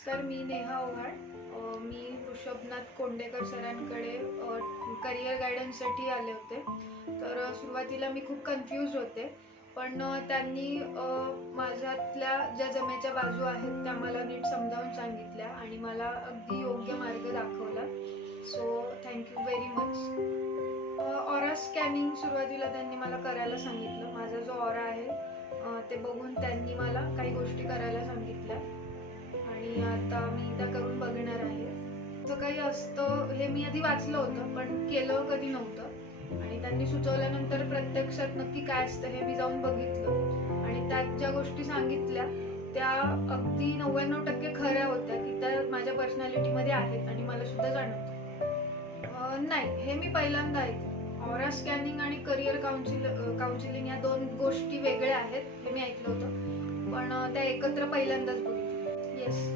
नमस्कार, मी नेहा ओव्हाळ. मी ऋषभनाथ कोंडेकर सरांकडे करिअर गायडन्ससाठी आले होते. तर सुरुवातीला मी खूप कन्फ्यूज होते, पण त्यांनी माझ्यातल्या ज्या जमेच्या बाजू आहेत त्या मला नीट समजावून सांगितल्या आणि मला अगदी योग्य मार्ग दाखवला. So thank you very much. Aura scanning सुरुवातीला त्यांनी मला करायला सांगितलं. माझा जो ऑरा आहे ते बघून त्यांनी मला काही गोष्टी करायला सांगितल्या आणि आता मी त्या करून बघणार आहे. असं काही असतं हे मी आधी वाचलं होतं, पण केलं कधी नव्हतं आणि त्यांनी सुचवल्यानंतर प्रत्यक्षात नक्की काय असतं हे मी जाऊन बघितलं आणि त्यात ज्या गोष्टी सांगितल्या त्या अगदी 99% खऱ्या होत्या की त्या माझ्या पर्सनॅलिटीमध्ये आहेत आणि मला सुद्धा जाणवतं. नाही, हे मी पहिल्यांदा ऐकलं. ऑरा स्कॅनिंग आणि करिअर काउन्सिलिंग या दोन गोष्टी वेगळ्या आहेत हे मी ऐकलं होतं, पण त्या एकत्र पहिल्यांदाच बघितलं. येस.